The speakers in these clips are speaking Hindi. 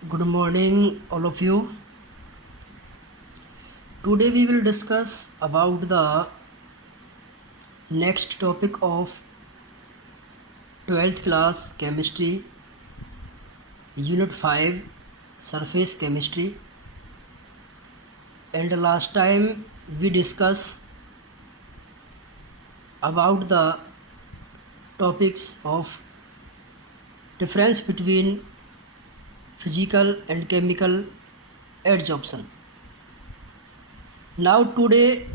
Good morning, all of you. Today we will discuss about the next topic of 12th class chemistry, unit 5, surface chemistry. And last time we discussed about the topics of difference between physical and chemical adsorption. Now today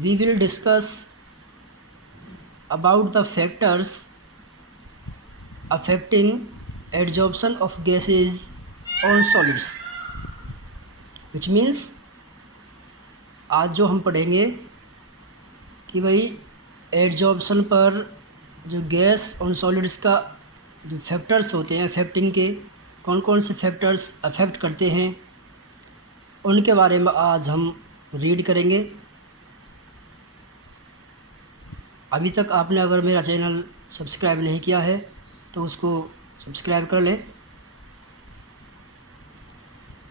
we will discuss about the factors affecting adsorption of gases on solids, which means आज जो हम पढ़ेंगे कि भाई एडजॉर्प्शन पर जो गैस ऑन सॉलिड्स का जो फैक्टर्स होते हैं अफेक्टिंग के, कौन कौन से फैक्टर्स अफेक्ट करते हैं उनके बारे में आज हम रीड करेंगे। अभी तक आपने अगर मेरा चैनल सब्सक्राइब नहीं किया है तो उसको सब्सक्राइब कर लें।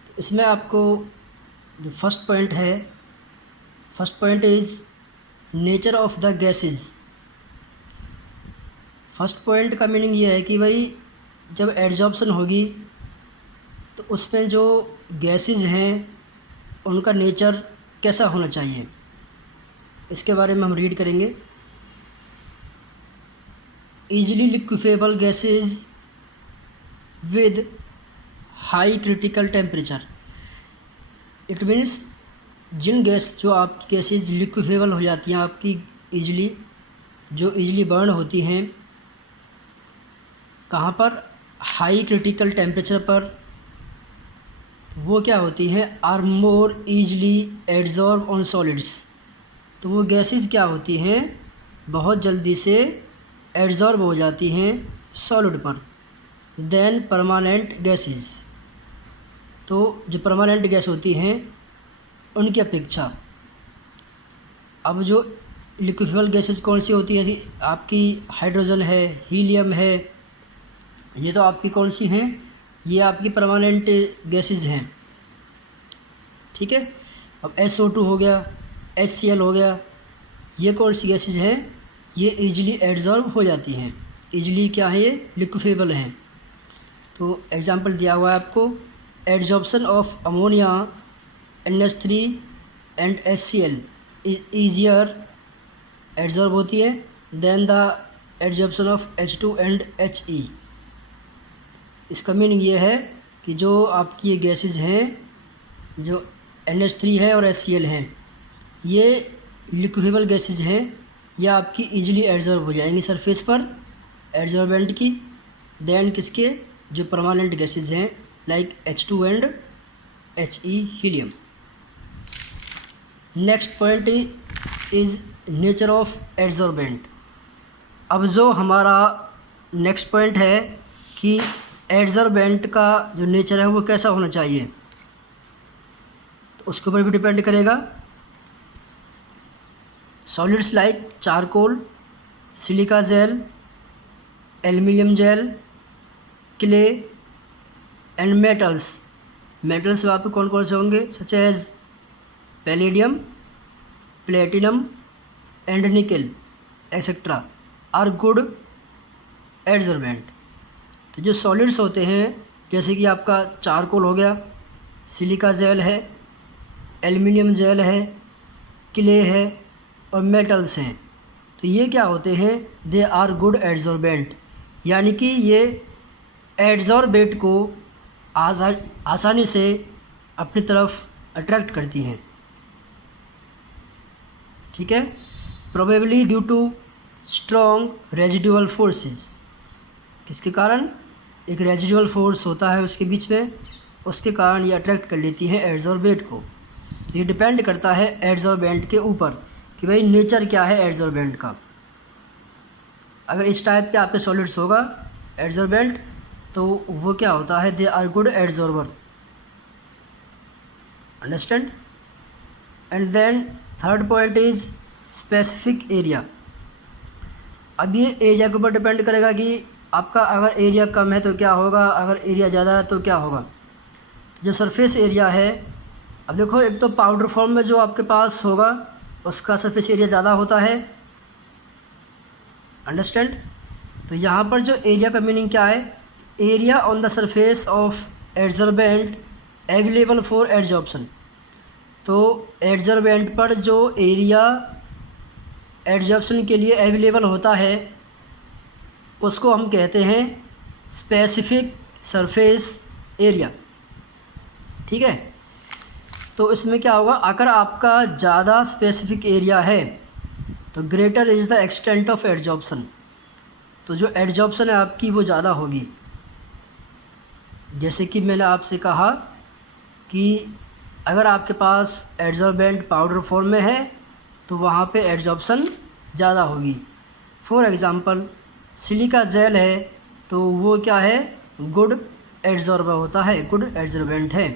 तो इसमें आपको जो first point is nature of the gases. First point का मीनिंग ये है कि भाई जब एडजॉर्प्शन होगी तो उसमें जो गैसेस हैं उनका नेचर कैसा होना चाहिए, इसके बारे में हम रीड करेंगे। Easily liquefiable gases with high critical temperature. It means जिन गैस जो आपकी गैसेस लिक्विफेबल हो जाती हैं, आपकी ईजिली बर्न होती हैं, कहाँ पर, हाई क्रिटिकल टेम्परेचर पर, वो क्या होती हैं, are more easily adsorb on solids. तो वो गैसेस क्या होती हैं, बहुत जल्दी से एड्जॉर्ब हो जाती हैं सॉलिड पर, देन परमानेंट गैसेस। तो जो परमानेंट गैस होती हैं उनकी अपेक्षा अब जो लिक्विफेबल गैसेस कौन सी होती है, आपकी हाइड्रोजन है, हीलियम है, ये तो आपकी कौन सी हैं, ये आपकी परमानेंट गैसेस हैं। ठीक है। अब SO2 हो गया, HCl हो गया, ये कौन सी गैसेस हैं, ये ईजिली एड्जॉर्ब हो जाती हैं, ईजिली क्या है, ये लिक्विफेबल हैं। तो एग्जांपल दिया हुआ है आपको, adsorption of ammonia NH3 and HCl easier adsorb होती है than the adsorption of H2 and HE। इसका मीनिंग ये है कि जो आपकी ये गैसेस हैं, जो NH3 है और HCl हैं, ये लिक्विफेबल गैसेस हैं, ये आपकी इजीली एड्जॉर्ब हो जाएंगी सरफेस पर एड्जॉर्बेंट की, देन किसके, जो परमानेंट गैसेस हैं like H2 and HE helium. Next point is nature of adsorbent. अब जो हमारा नेक्स्ट पॉइंट है कि एड्जॉर्बेंट का जो नेचर है वो कैसा होना चाहिए, तो उसके ऊपर भी डिपेंड करेगा। Solids like charcoal, silica gel, aluminium gel, clay and metals वहाँ पे कौन कौन से होंगे, such as palladium, platinum and nickel etcetera are good adsorbent. तो जो सॉलिड्स होते हैं जैसे कि आपका चारकोल हो गया, सिलिका जेल है, एल्युमिनियम जेल है, क्ले है और मेटल्स हैं, तो ये क्या होते हैं, दे आर गुड एड्जॉर्बेंट, यानी कि ये एड्जॉर्बेट को आसानी से अपनी तरफ अट्रैक्ट करती हैं। ठीक है। Probably due to strong residual forces. किसके कारण, एक रेजिडुअल फोर्स होता है उसके बीच में, उसके कारण ये अट्रैक्ट कर लेती हैं एड्जॉर्बेट को। तो ये डिपेंड करता है एड्जॉर्बेंट के ऊपर कि भाई नेचर क्या है एड्जॉर्बेंट का। अगर इस टाइप के आपके सॉलिड्स होगा एड्जॉर्बेंट तो वो क्या होता है, they are good adsorber. Understand. And then third point is specific area. अब ये एरिया के ऊपर डिपेंड करेगा कि आपका अगर एरिया कम है तो क्या होगा, अगर एरिया ज़्यादा है तो क्या होगा। जो सरफेस एरिया है, अब देखो एक तो पाउडर फॉर्म में जो आपके पास होगा उसका सरफेस एरिया ज़्यादा होता है, अंडरस्टैंड। तो यहाँ पर जो एरिया का मीनिंग क्या है, area on the surface of adsorbent available for adsorption. तो एडजॉर्बेंट पर जो एरिया एडजॉर्प्शन के लिए अवेलेबल होता है उसको हम कहते हैं स्पेसिफिक सरफेस एरिया, ठीक है। तो इसमें क्या होगा, अगर आपका ज़्यादा स्पेसिफिक एरिया है तो greater is the extent of adsorption, तो जो एडजॉर्प्शन है आपकी वो ज़्यादा होगी। जैसे कि मैंने आपसे कहा कि अगर आपके पास एडजॉर्बेंट पाउडर फॉर्म में है तो वहाँ पे एडजॉर्प्शन ज़्यादा होगी। फॉर एग्ज़ाम्पल सिलिका जेल है तो वो क्या है, गुड एडजॉर्बर होता है, गुड एडजॉर्बेंट है।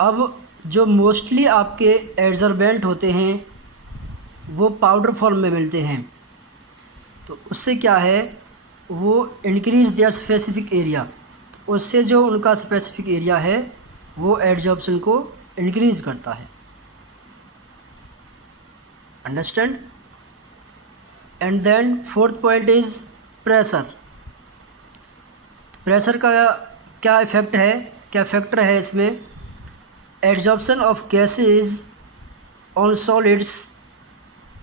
अब जो मोस्टली आपके एडजॉर्बेंट होते हैं वो पाउडर फॉर्म में मिलते हैं, तो उससे क्या है, वो इंक्रीज देयर स्पेसिफिक एरिया, उससे जो उनका स्पेसिफिक एरिया है वो एडजॉर्प्शन को इंक्रीज करता है, understand. And then fourth point is pressure. Pressure का क्या इफ़ेक्ट है, क्या फैक्टर है इसमें, adsorption of gases on solids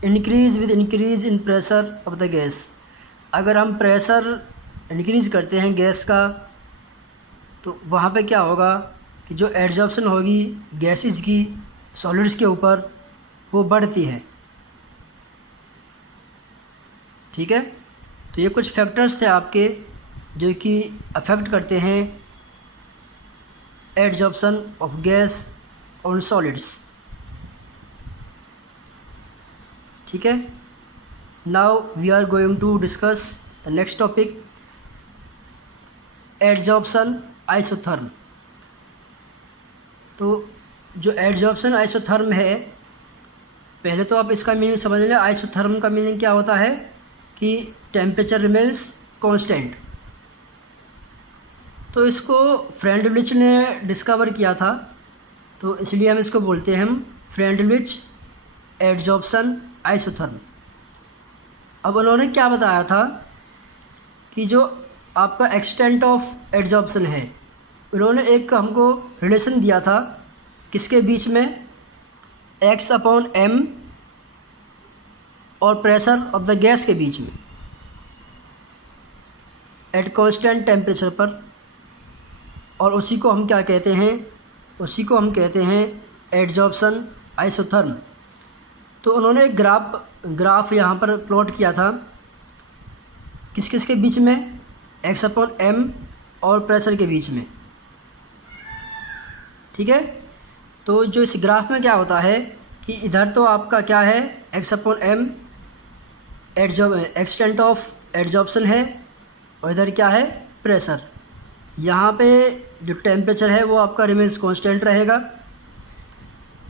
increase with increase in pressure of the gas. अगर हम प्रेशर इंक्रीज करते हैं गैस का तो वहाँ पे क्या होगा कि जो एडजॉर्प्शन होगी गैसेज की सॉलिड्स के ऊपर वो बढ़ती है, ठीक है। तो ये कुछ फैक्टर्स थे आपके जो कि अफेक्ट करते हैं adsorption of gas on solids, ठीक है। Now we are going to discuss the next topic, adsorption isotherm. तो जो एडजॉर्प्शन आइसोथर्म है, पहले तो आप इसका मीनिंग समझ लें। आइसोथर्म का मीनिंग क्या होता है कि टेम्परेचर रिमेन्स कांस्टेंट। तो इसको फ्रेंडलिच ने डिस्कवर किया था, तो इसलिए हम इसको बोलते हैं फ्रेंडलिच एडजॉर्प्शन आइसोथर्म। अब उन्होंने क्या बताया था कि जो आपका एक्सटेंट ऑफ एडजॉर्प्शन है, उन्होंने एक हमको रिलेशन दिया था किसके बीच में, x/m और प्रेशर ऑफ द गैस के बीच में एट कांस्टेंट टेम्परेचर पर, और उसी को हम क्या कहते हैं, उसी को हम कहते हैं एडजॉर्प्शन आइसोथर्म। तो उन्होंने एक ग्राफ यहाँ पर प्लॉट किया था किस किस के बीच में, x/m और प्रेशर के बीच में, ठीक है। तो जो इस ग्राफ में क्या होता है कि इधर तो आपका क्या है, x/m एक्सटेंट ऑफ एडजॉर्प्शन है, और इधर क्या है, प्रेशर। यहाँ पे जो टेम्परेचर है वो आपका रिमेन्स कांस्टेंट रहेगा।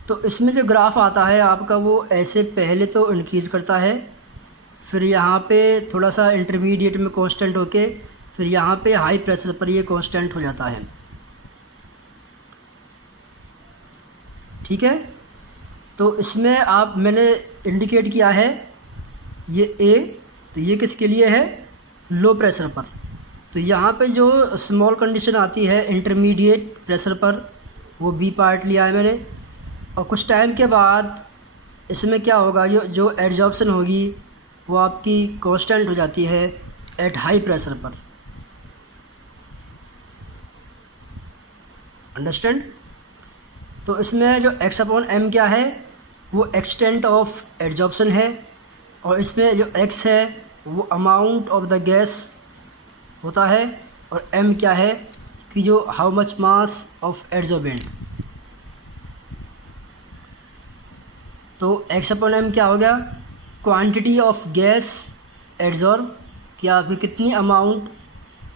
तो इसमें जो ग्राफ आता है आपका वो ऐसे पहले तो इंक्रीज़ करता है, फिर यहाँ पे थोड़ा सा इंटरमीडिएट में कांस्टेंट होके फिर यहाँ पे हाई प्रेशर पर ये कांस्टेंट हो जाता है, ठीक है। तो इसमें मैंने इंडिकेट किया है ये A, तो ये किसके लिए है, लो प्रेशर पर। तो यहाँ पे जो स्मॉल कंडीशन आती है इंटरमीडिएट प्रेशर पर, वो B पार्ट लिया है मैंने। और कुछ टाइम के बाद इसमें क्या होगा, जो एडजॉर्प्शन होगी वो आपकी कांस्टेंट हो जाती है एट हाई प्रेशर पर, अंडरस्टैंड। तो इसमें जो x/m क्या है, वो एक्सटेंट ऑफ एडजॉर्प्शन है, और इसमें जो x है वो अमाउंट ऑफ द गैस होता है, और m क्या है कि जो how much mass of adsorbent. तो x/m क्या हो गया, क्वांटिटी ऑफ गैस एडजॉर्ब, कि आपकी कितनी अमाउंट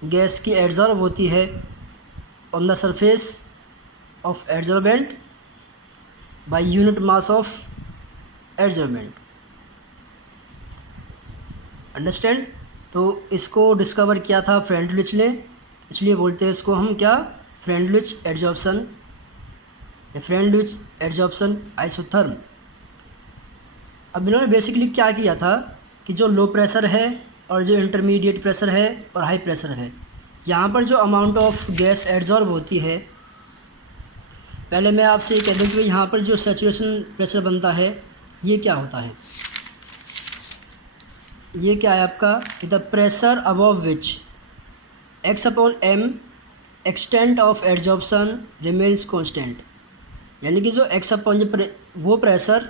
गैस की एडजॉर्ब होती है on the surface of adsorbent by unit mass of adsorbent, understand. तो इसको डिस्कवर किया था फ्रेंडलिच ने, इसलिए बोलते हैं इसको हम क्या, फ्रेंडलिच एडजॉर्प्शन या फ्रेंडलिच एडजॉर्प्शन आइसोथर्म। अब इन्होंने बेसिकली क्या किया था कि जो लो प्रेशर है और जो इंटरमीडिएट प्रेशर है और हाई प्रेशर है, यहाँ पर जो अमाउंट ऑफ गैस एडजॉर्ब होती है, पहले मैं आपसे ये कह दूँ कि यहाँ पर जो सैचुरेशन प्रेशर बनता है ये क्या होता है। ये क्या है आपका, the pressure above which x upon m extent of adsorption remains constant. यानी कि जो एक्स अपॉन वो प्रेशर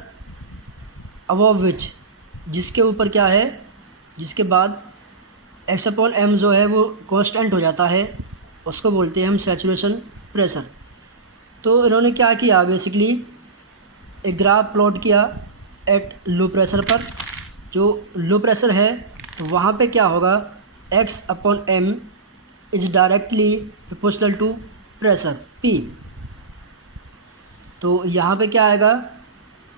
अबव विच, जिसके ऊपर क्या है, जिसके बाद एक्स अपॉन एम जो है वो कांस्टेंट हो जाता है, उसको बोलते हैं हम सैचुरेशन प्रेशर। तो इन्होंने क्या किया, बेसिकली एक ग्राफ प्लॉट किया एट लो प्रेशर पर। जो लो प्रेशर है तो वहाँ पे क्या होगा, x upon m is directly proportional to pressure P. तो यहाँ पे क्या आएगा,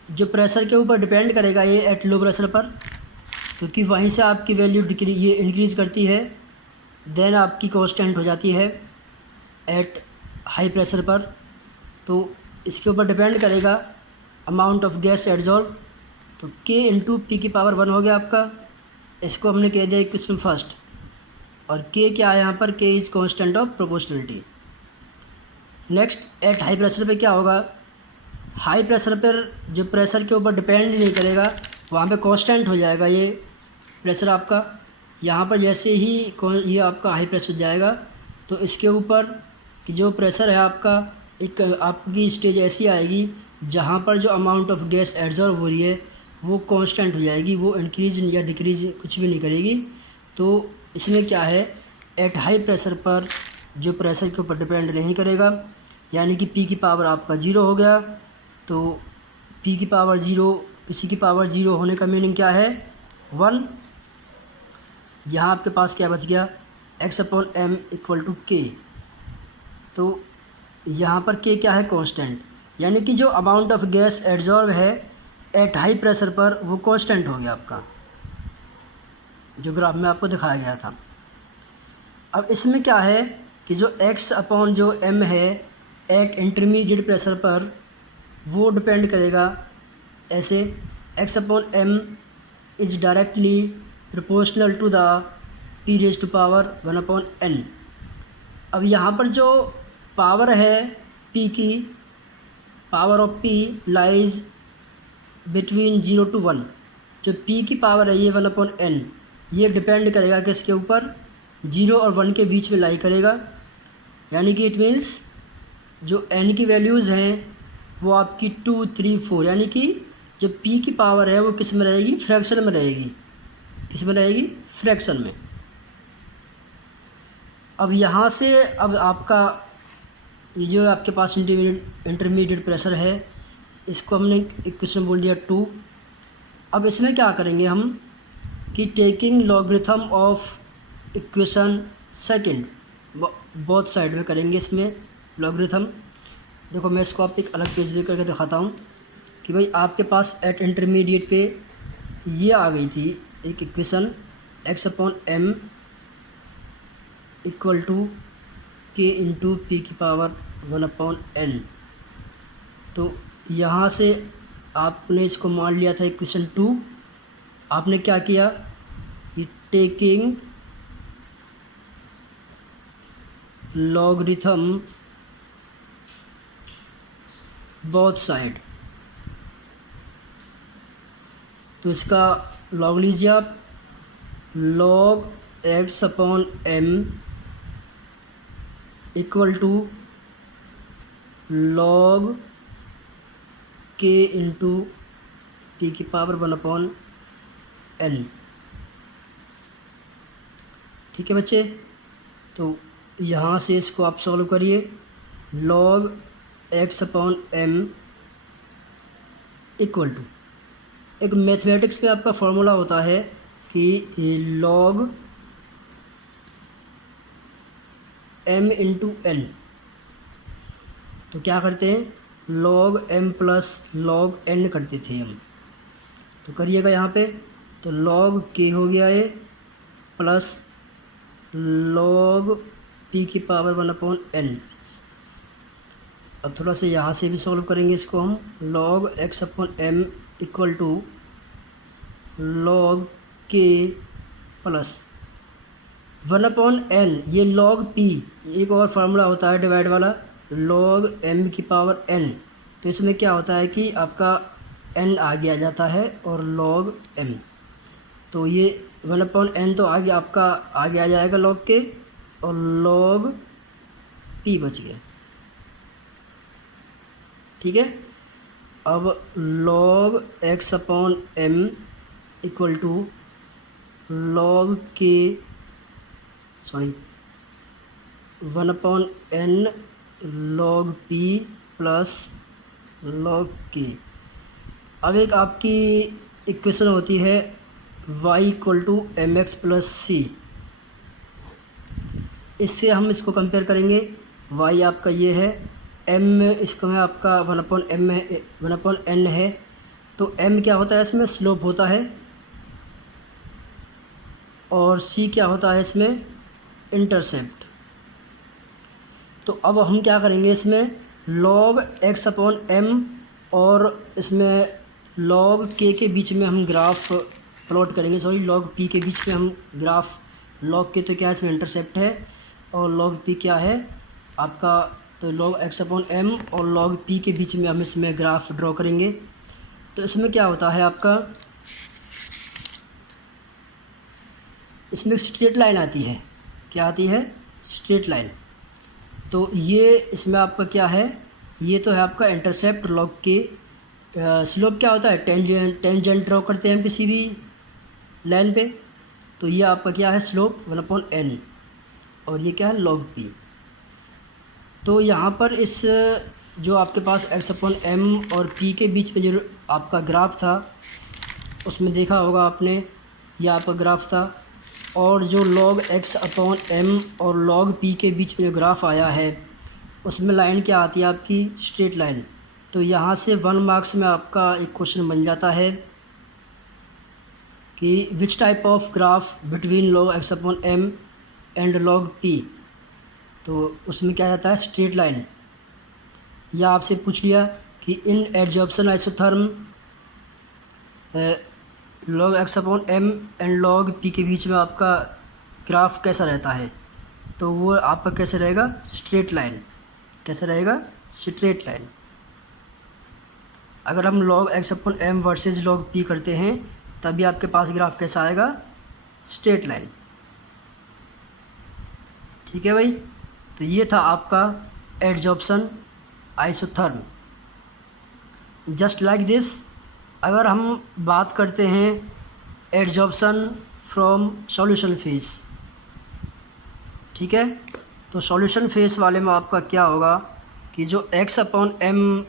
जो प्रेशर के ऊपर डिपेंड करेगा ये एट लो प्रेशर पर, क्योंकि वहीं से आपकी वैल्यू ये इंक्रीज़ करती है, देन आपकी कांस्टेंट हो जाती है एट हाई प्रेशर पर। तो इसके ऊपर डिपेंड करेगा अमाउंट ऑफ गैस एडजॉर्ब। तो K इंटू पी की पावर 1 हो गया आपका, इसको हमने कह दिया इक्वेशन फर्स्ट। और K क्या है यहाँ पर, K is constant of proportionality. Next at high pressure पे क्या होगा, हाई प्रेशर पर जो प्रेशर के ऊपर डिपेंड नहीं करेगा वहाँ पे कांस्टेंट हो जाएगा ये प्रेशर आपका। यहाँ पर जैसे ही ये आपका हाई प्रेशर जाएगा तो इसके ऊपर कि जो प्रेशर है आपका, एक आपकी स्टेज ऐसी आएगी जहाँ पर जो अमाउंट ऑफ गैस एब्जॉर्ब हो रही है वो कांस्टेंट हो जाएगी, वो इंक्रीज या डिक्रीज कुछ भी नहीं करेगी। तो इसमें क्या है, एट हाई प्रेशर पर जो प्रेशर के ऊपर डिपेंड नहीं करेगा, यानी कि P की पावर आपका 0 हो गया। तो P की पावर 0, किसी की पावर 0 होने का मीनिंग क्या है, 1। यहाँ आपके पास क्या बच गया, x upon m equal to k. तो यहाँ पर के क्या है, कांस्टेंट, यानी कि जो अमाउंट ऑफ गैस एब्जॉर्ब है एट हाई प्रेशर पर वो कांस्टेंट हो गया आपका, जो ग्राफ में आपको दिखाया गया था। अब इसमें क्या है कि जो एक्स अपॉन जो एम है एट इंटरमीडिएट प्रेशर पर, वो डिपेंड करेगा ऐसे, x upon m is directly proportional to the P raise to power 1 upon n. अब यहाँ पर जो पावर है P की, power of P lies between 0 to 1। जो P की पावर है ये 1 अपॉन एन, ये डिपेंड करेगा किसके ऊपर, 0 और 1 के बीच में लाई करेगा। यानी कि इट मीन्स जो n की वैल्यूज़ हैं वो आपकी 2, 3, 4, यानी कि जो P की पावर है वो किस में रहेगी, फ्रैक्शन में रहेगी। किस में रहेगी, फ्रैक्शन में। अब यहाँ से अब आपका ये जो आपके पास इंटरमीडिएट प्रेशर है, इसको हमने इक्वेशन बोल दिया 2। अब इसमें क्या करेंगे हम कि taking logarithm of equation second, both side में करेंगे इसमें लॉगरिथम। देखो मैं इसको आप एक अलग पेज पे करके दिखाता हूँ कि भाई आपके पास एट इंटरमीडिएट पे ये आ गई थी एक equation, x upon m equal to k into P की पावर 1 अपॉन एन। तो यहाँ से आपने इसको मान लिया था इक्वेशन 2। आपने क्या किया कि टेकिंग लॉगरिथम बोथ साइड, तो इसका लॉग लीजिए आप, log x upon m equal to log k into P की पावर 1 अपॉन एन। ठीक है बच्चे, तो यहाँ से इसको आप सॉल्व करिए। Log x upon m equal to, एक मैथमेटिक्स में आपका फॉर्मूला होता है कि लॉग एम इंटू एन। तो क्या करते हैं, log m plus log n करते थे हम। तो करिएगा यहाँ पे, तो लॉग के हो गया ये प्लस लॉग पी की पावर 1 अपॉन एन। अब थोड़ा सा यहाँ से भी सॉल्व करेंगे इसको हम। log x upon m equal to log k plus 1/n, ये log p, एक और फार्मूला होता है डिवाइड वाला, log m की पावर n। तो इसमें क्या होता है कि आपका n आगे आ जाता है और log m, तो ये 1/n तो आगे आपका आगे आ जाएगा log के, और log p बच गया। ठीक है। अब log x upon m equal to log k 1/n log p plus log k। अब एक आपकी इक्वेशन होती है y equal to M X plus C, इससे हम इसको कंपेयर करेंगे। y आपका ये है, m इसको है आपका 1/m है, 1/n है, तो m क्या होता है इसमें, स्लोप होता है, और c क्या होता है इसमें, इंटरसेप्ट। तो अब हम क्या करेंगे इसमें, log x अपॉन m और इसमें log k के बीच में हम ग्राफ प्लॉट करेंगे, log p के बीच में हम ग्राफ, log k तो क्या है इसमें इंटरसेप्ट है, और log p क्या है आपका, तो log x अपॉन m और log p के बीच में हम इसमें ग्राफ ड्रॉ करेंगे। तो इसमें क्या होता है आपका, इसमें स्ट्रेट लाइन आती है, क्या आती है, स्ट्रेट लाइन। तो ये इसमें आपका क्या है, ये तो है आपका इंटरसेप्ट log के, स्लोप क्या होता है, टेंजेंट ड्रॉ करते हैं हम किसी भी लाइन पे, तो ये आपका क्या है स्लोप 1/n, और ये क्या है log p। तो यहाँ पर इस जो आपके पास x अपॉन m और p के बीच में जो आपका ग्राफ था, उसमें देखा होगा आपने, ये आपका ग्राफ था, और जो log x अपॉन m और log p के बीच में जो ग्राफ आया है, उसमें लाइन क्या आती है आपकी, स्ट्रेट लाइन। तो यहाँ से 1 मार्क्स में आपका एक क्वेश्चन बन जाता है कि which type of graph between log x upon m and log p, तो उसमें क्या रहता है, स्ट्रेट लाइन। या आपसे पूछ लिया कि in adsorption isotherm log x upon m and log p के बीच में आपका ग्राफ कैसा रहता है, तो वो आपका कैसे रहेगा, स्ट्रेट लाइन। कैसे रहेगा, स्ट्रेट लाइन। अगर हम log x upon m versus log p करते हैं, तभी आपके पास ग्राफ कैसा आएगा, स्ट्रेट लाइन। ठीक है भाई। तो ये था आपका adsorption isotherm. Just like this, अगर हम बात करते हैं एडजॉर्प्शन फ्रॉम सॉल्यूशन फेज, ठीक है, तो सॉल्यूशन फेज वाले में आपका क्या होगा कि जो x अपॉन m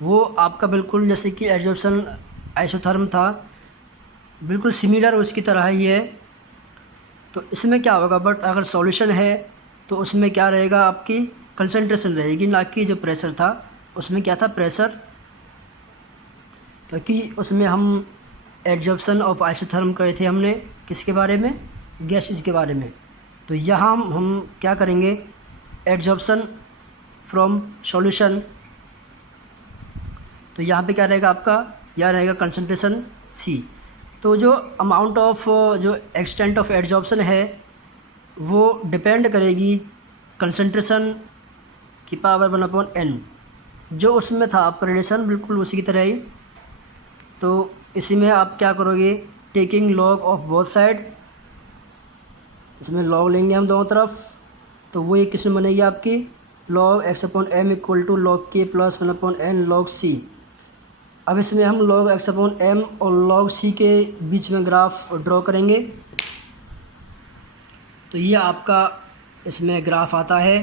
वो आपका बिल्कुल जैसे कि एडजॉर्प्शन आइसोथर्म था, बिल्कुल सिमिलर उसकी तरह ही है। तो इसमें क्या होगा, बट अगर सॉल्यूशन है तो उसमें क्या रहेगा, आपकी कंसंट्रेशन रहेगी, ना कि जो प्रेशर था। उसमें क्या था, प्रेशर, क्योंकि उसमें हम एडजॉर्प्शन ऑफ आइसोथर्म करे थे हमने, किसके बारे में, गैसेस के बारे में। तो यहाँ हम क्या करेंगे, एडजॉर्प्शन फ्रॉम सॉल्यूशन, तो यहाँ पे क्या रहेगा आपका, यह रहेगा कंसंट्रेशन C। तो जो अमाउंट ऑफ, जो एक्सटेंट ऑफ एडजॉर्प्शन है, वो डिपेंड करेगी कंसंट्रेशन की पावर 1/n, जो उसमें था आपका रिलेशन, बिल्कुल उसी की तरह ही। तो इसी में आप क्या करोगे, taking log of both side, इसमें log लेंगे हम दोनों तरफ, तो वो एक किस्म बनेगी आपकी log x upon m equal to log k plus 1/n log c। अब इसमें हम log x अपॉन m और log c के बीच में ग्राफ ड्रॉ करेंगे। तो ये आपका इसमें ग्राफ आता है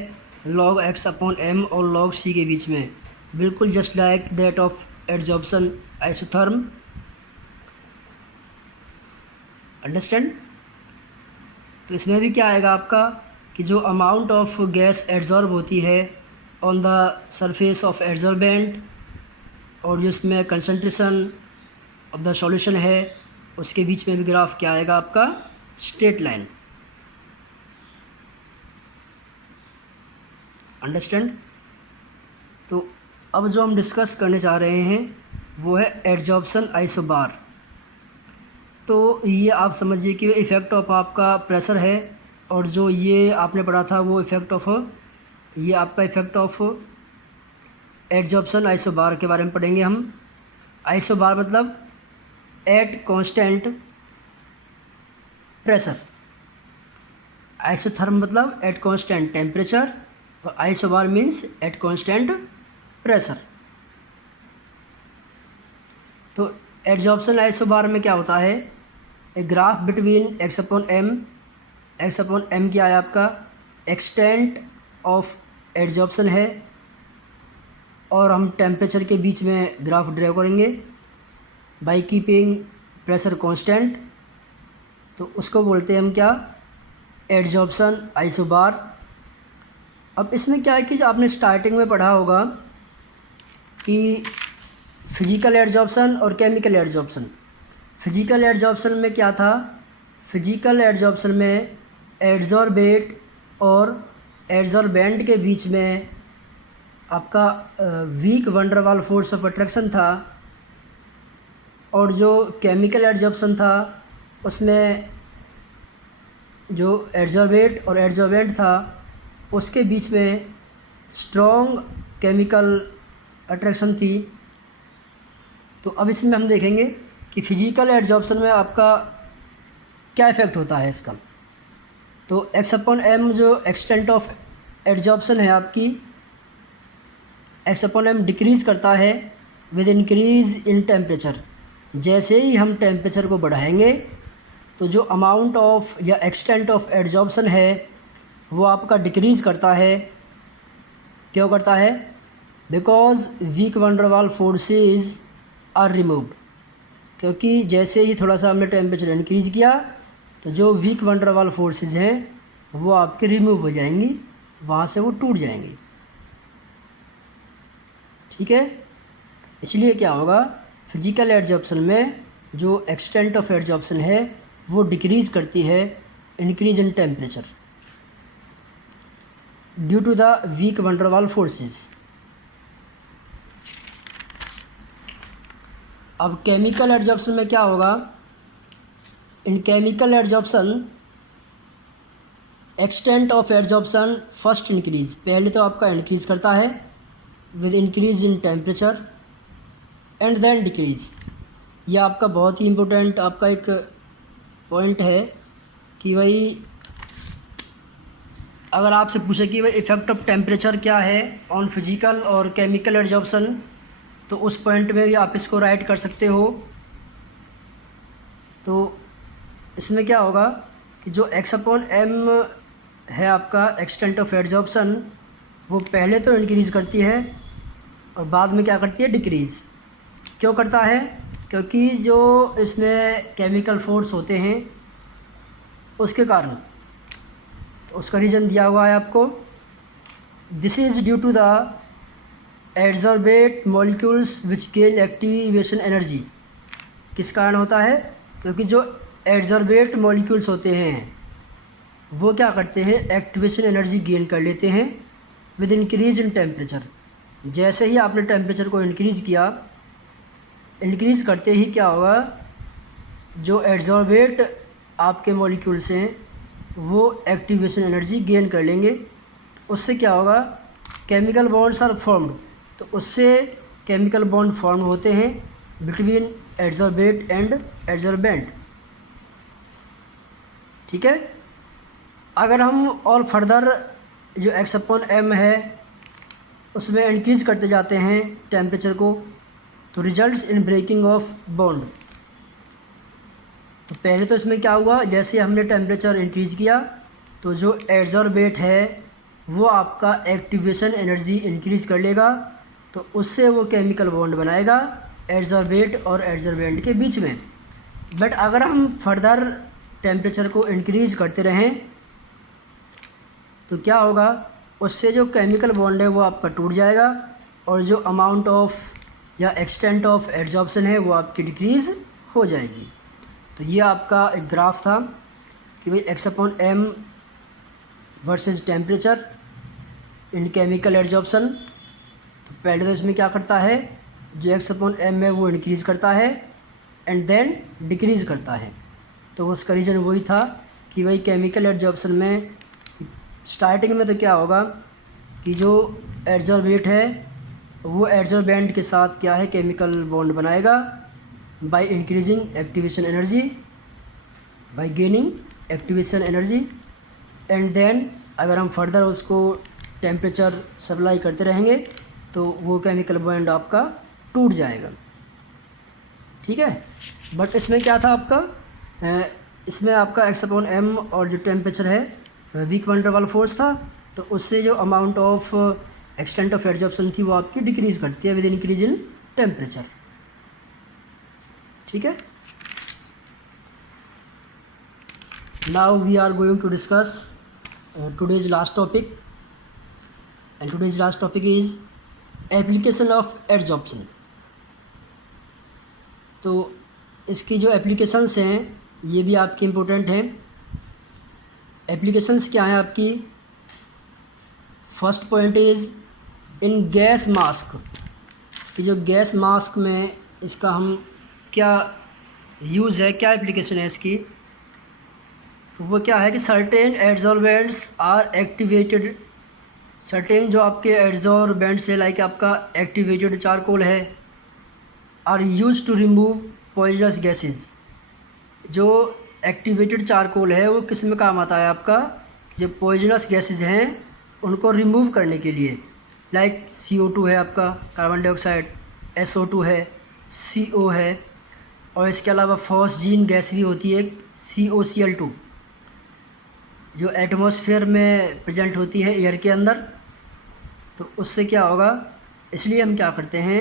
log x अपॉन m और log c के बीच में, बिल्कुल just like that of adsorption isotherm. Understand. तो इसमें भी क्या आएगा आपका कि जो अमाउंट ऑफ गैस एड्जॉर्ब होती है on the surface of adsorbent, और जो इसमें कंसंट्रेशन ऑफ द सॉल्यूशन है, उसके बीच में भी ग्राफ क्या आएगा आपका, स्ट्रेट लाइन। अंडरस्टैंड। तो अब जो हम डिस्कस करने जा रहे हैं वो है एडजॉर्प्शन आइसोबार। तो ये आप समझिए कि इफ़ेक्ट ऑफ आपका प्रेशर है, और जो ये आपने पढ़ा था वो इफ़ेक्ट ऑफ, ये आपका इफ़ेक्ट ऑफ एडजॉर्प्शन आइसोबार के बारे में पढ़ेंगे हम। आइसोबार मतलब एट कांस्टेंट प्रेशर, आइसोथर्म मतलब एट कांस्टेंट टेम्परेचर, और isobar means at constant pressure. तो एडजॉर्प्शन आइसोबार में क्या होता है, a graph between x upon m क्या है आपका एक्सटेंट ऑफ एडजॉर्प्शन है, और हम टेम्परेचर के बीच में ग्राफ ड्रा करेंगे बाय कीपिंग प्रेशर कांस्टेंट। तो उसको बोलते हैं हम क्या, एडजॉर्प्शन आइसोबार। अब इसमें क्या है कि जो आपने स्टार्टिंग में पढ़ा होगा कि फिजिकल एडजॉर्प्शन और केमिकल एडजॉर्प्शन। फिजिकल एडजॉर्प्शन में क्या था, फिजिकल एडजॉर्प्शन में एडजॉर्बेट और एडजॉर्बेंट के बीच में आपका weak van der Waals force of attraction था, और जो केमिकल एडजॉर्प्शन था उसमें जो एडजॉर्बेट और एडजॉर्बेंट था उसके बीच में स्ट्रॉन्ग केमिकल अट्रैक्शन थी। तो अब इसमें हम देखेंगे कि फिजिकल एडजॉर्प्शन में आपका क्या इफ़ेक्ट होता है इसका। तो एक्स अपॉन एम जो एक्सटेंट ऑफ एडजॉर्प्शन है आपकी, एक्स अपॉन एम डिक्रीज़ करता है विद इंक्रीज़ इन टेम्परेचर। जैसे ही हम टेम्परेचर को बढ़ाएंगे तो जो अमाउंट ऑफ या एक्सटेंट ऑफ एडजॉर्प्शन है वो आपका डिक्रीज़ करता है। क्यों करता है, because weak van der Waals forces are removed. क्योंकि जैसे ही थोड़ा सा हमने टेम्परेचर इंक्रीज़ किया तो जो weak van der Waals forces हैं वो आपके रिमूव हो जाएंगी, वहाँ से वो टूट जाएंगी। ठीक है, इसलिए क्या होगा, फिजिकल एडजॉर्प्शन में जो एक्सटेंट ऑफ एडजॉर्प्शन है वो डिक्रीज़ करती है increase in temperature due to the weak van der Waals forces. अब केमिकल एडजॉर्प्शन में क्या होगा, in chemical adsorption extent of adsorption first increase, पहले तो आपका इंक्रीज करता है with increase in temperature and then decrease. यह आपका बहुत ही इम्पोर्टेंट आपका एक पॉइंट है कि भाई अगर आपसे पूछे कि भाई इफ़ेक्ट ऑफ टेम्परेचर क्या है ऑन फिजिकल और केमिकल एडजॉर्प्शन, तो उस पॉइंट में भी आप इसको राइट कर सकते हो। तो इसमें क्या होगा कि जो एक्स अपॉन एम है आपका एक्सटेंट ऑफ एडजॉर्प्शन, वो पहले तो इंक्रीज़ करती है और बाद में क्या करती है, डिक्रीज़। क्यों करता है, क्योंकि जो इसमें केमिकल फोर्स होते हैं उसके कारण, तो उसका रीज़न दिया हुआ है आपको। This is due to the adsorbate molecules which gain activation energy. किस कारण होता है, क्योंकि जो एडजॉर्बेट मॉलिक्यूल्स होते हैं वो क्या करते हैं, एक्टिवेशन एनर्जी गेन कर लेते हैं विद इंक्रीज इन टेम्परेचर। जैसे ही आपने टेम्परेचर को इंक्रीज़ किया, इंक्रीज़ करते ही क्या होगा, जो एडजॉर्बेट आपके मॉलिक्यूल्स हैं वो एक्टिवेशन एनर्जी गेन कर लेंगे। उससे क्या होगा, केमिकल बॉन्ड्स आर फॉर्म्ड। तो उससे केमिकल बॉन्ड फॉर्म होते हैं बिटवीन एडजॉर्बेट एंड एडजॉर्बेंट। ठीक है, अगर हम और फर्दर जो एक्स अपॉन एम है उसमें इंक्रीज़ करते जाते हैं टेम्परेचर को, तो results in breaking of bond. तो पहले तो इसमें क्या हुआ, जैसे हमने टेम्परेचर इंक्रीज़ किया तो जो एडजॉर्बेट है वो आपका एक्टिवेशन एनर्जी इंक्रीज़ कर लेगा, तो उससे वो केमिकल बॉन्ड बनाएगा एडजॉर्बेट और एडजॉर्बेंट के बीच में। बट अगर हम फर्दर टेम्परेचर को इंक्रीज़ करते रहें तो क्या होगा, उससे जो केमिकल बॉन्ड है वो आपका टूट जाएगा, और जो अमाउंट ऑफ या एक्सटेंट ऑफ एडजॉर्प्शन है वो आपकी डिक्रीज़ हो जाएगी। तो ये आपका एक ग्राफ था कि भाई x upon m versus temperature in chemical adsorption. तो पहले तो इसमें क्या करता है, जो x/m है वो इंक्रीज़ करता है एंड देन डिक्रीज़ करता है। तो उसका रीज़न वही था कि भाई केमिकल एडजॉर्प्शन में स्टार्टिंग में तो क्या होगा कि जो एडजॉर्बेट है वो एडजॉर्बेंट के साथ क्या है, केमिकल बॉन्ड बनाएगा by increasing activation energy, by gaining activation energy and then अगर हम फर्दर उसको टेम्परेचर सप्लाई करते रहेंगे तो वो केमिकल बॉन्ड आपका टूट जाएगा। ठीक है, बट इसमें क्या था आपका, इसमें आपका x/m और जो टेम्परेचर है वीक वंडर वाल फोर्स था, तो उससे जो amount of extent of adsorption थी वो आपकी डिक्रीज़ करती है विद इंक्रीज इन टेम्परेचर। ठीक है, now we are going to discuss today's last topic, and today's last topic is application of adsorption। तो इसकी जो एप्लीकेशंस हैं ये भी आपकी इम्पोर्टेंट हैं। एप्लीकेशंस क्या हैं आपकी, first point is in gas mask, कि जो गैस मास्क में इसका हम क्या यूज़ है, क्या एप्लीकेशन है इसकी, तो वो क्या है कि certain adsorbents are activated, certain जो आपके एडजॉर्बेंट्स है लाइक आपका एक्टिवेटेड चारकोल है, are use to remove poisonous gases. जो एक्टिवेटेड चारकोल है वो किस में काम आता है आपका, जो पॉइजनस गैसेस हैं उनको रिमूव करने के लिए, लाइक CO2 है आपका, कार्बन डाइऑक्साइड, SO2 है, CO है, और इसके अलावा फॉस्जीन गैस भी होती है COCl2, जो एटमॉस्फेयर में प्रेजेंट होती है एयर के अंदर। तो उससे क्या होगा, इसलिए हम क्या करते हैं,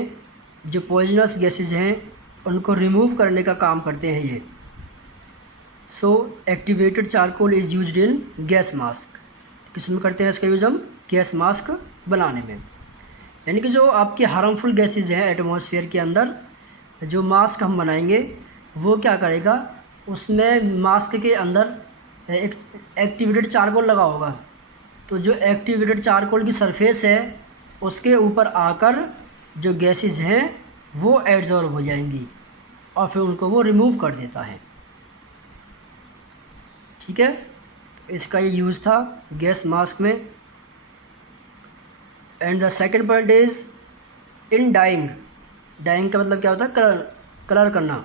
जो पॉइजनस गैसेस हैं उनको रिमूव करने का काम करते हैं ये। So activated charcoal is used in gas mask, किस में करते हैं इसका यूज़ हम, गैस मास्क बनाने में। यानी कि जो आपके हार्मफुल गैसेस हैं एटमॉस्फेयर के अंदर, जो मास्क हम बनाएंगे वो क्या करेगा, उसमें मास्क के अंदर एक एक्टिवेटेड चारकोल लगा होगा, तो जो एक्टिवेटेड चारकोल की सरफेस है उसके ऊपर आकर जो गैसेस हैं वो एड्जॉर्ब हो जाएंगी और फिर उनको वो रिमूव कर देता है। ठीक है, तो इसका ये यूज़ था गैस मास्क में। And the second point is in dyeing, dyeing का मतलब क्या होता है, कलर करना।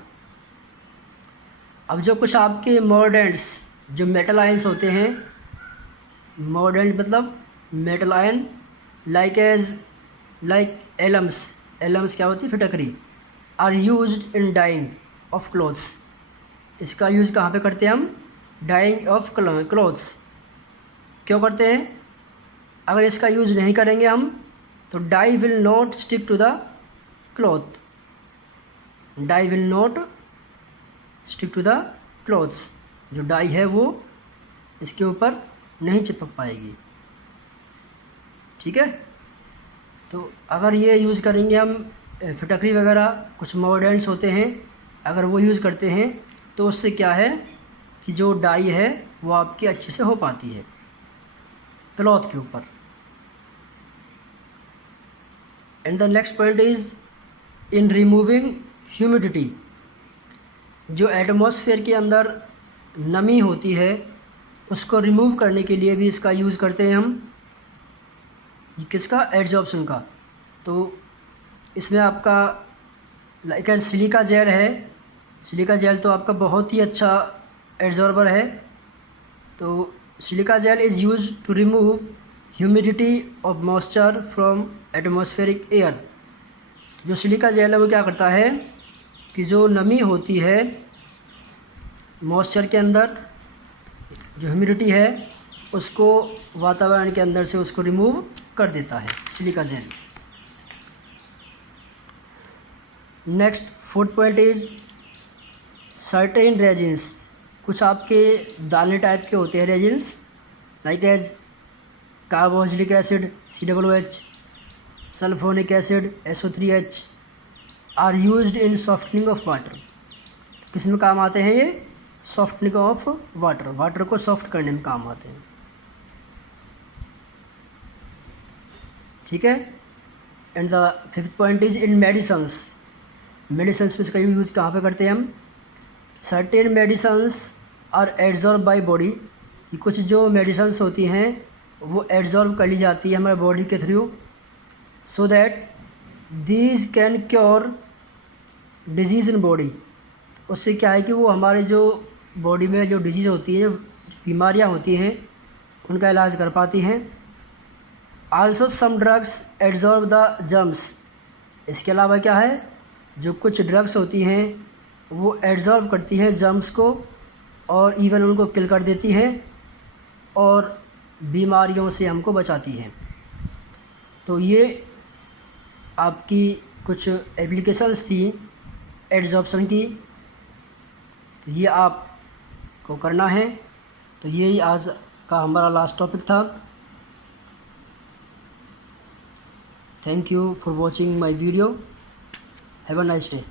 अब जो कुछ आपके मॉर्डेंट्स, जो मेटल आयंस होते हैं, मॉर्डेंट मतलब metal ion, like alums, alums क्या होती है, फिटकरी, are used in dyeing of clothes. इसका यूज़ कहाँ पे करते हैं हम, डाइंग ऑफ क्लोथ्स। क्यों करते हैं, अगर इसका यूज़ नहीं करेंगे हम तो dye will not stick to the cloth, dye will not stick to the clothes, जो डाई है वो इसके ऊपर नहीं चिपक पाएगी। ठीक है, तो अगर ये यूज़ करेंगे हम, फिटकरी वगैरह कुछ मॉर्डेंट्स होते हैं, अगर वो यूज़ करते हैं तो उससे क्या है कि जो डाई है वो आपकी अच्छे से हो पाती है क्लॉथ के ऊपर। And the next point is in removing humidity, जो एटमॉस्फेयर के अंदर नमी होती है उसको रिमूव करने के लिए भी इसका यूज़ करते हैं हम, किसका, एडजॉर्प्शन का। तो इसमें आपका लाइक सिलिका जेल है, सिलिका जेल तो आपका बहुत ही अच्छा एडजॉर्बर है। तो silica gel is use to remove humidity of moisture from atmospheric air. जो सिलिका जेल है वो क्या करता है कि जो नमी होती है मॉइस्चर के अंदर, जो ह्यूमिडिटी है उसको वातावरण के अंदर से उसको रिमूव कर देता है silica gel. Next fourth point is certain resins, कुछ आपके दाने टाइप के होते हैं resins, like as carboxylic acid COOH, sulphonic acid SO3H, are used in softening of water. किस में काम आते हैं ये, सॉफ्टनिंग ऑफ वाटर, वाटर को सॉफ्ट करने में काम आते हैं। ठीक है, and the fifth point is in medicines. Medicines में इसका यूज़ कहाँ पे करते हैं हम? Certain medicines are absorb by body, कि कुछ जो मेडिसन्स होती हैं वो एब्जॉर्ब कर ली जाती है हमारे बॉडी के through, so that these can cure disease in body. उससे क्या है कि वो हमारे जो बॉडी में जो डिजीज़ होती है, बीमारियां होती हैं, उनका इलाज कर पाती हैं। Also some drugs absorb the germs. इसके अलावा क्या है, जो कुछ ड्रग्स होती हैं वो एब्जॉर्ब करती हैं जर्म्स को और इवन उनको किल कर देती हैं और बीमारियों से हमको बचाती हैं। तो ये आपकी कुछ एप्लीकेशंस थी एड्जॉर्प्शन की, तो ये आपको करना है। तो यही आज का हमारा लास्ट टॉपिक था। Thank you for watching my video. Have a nice day.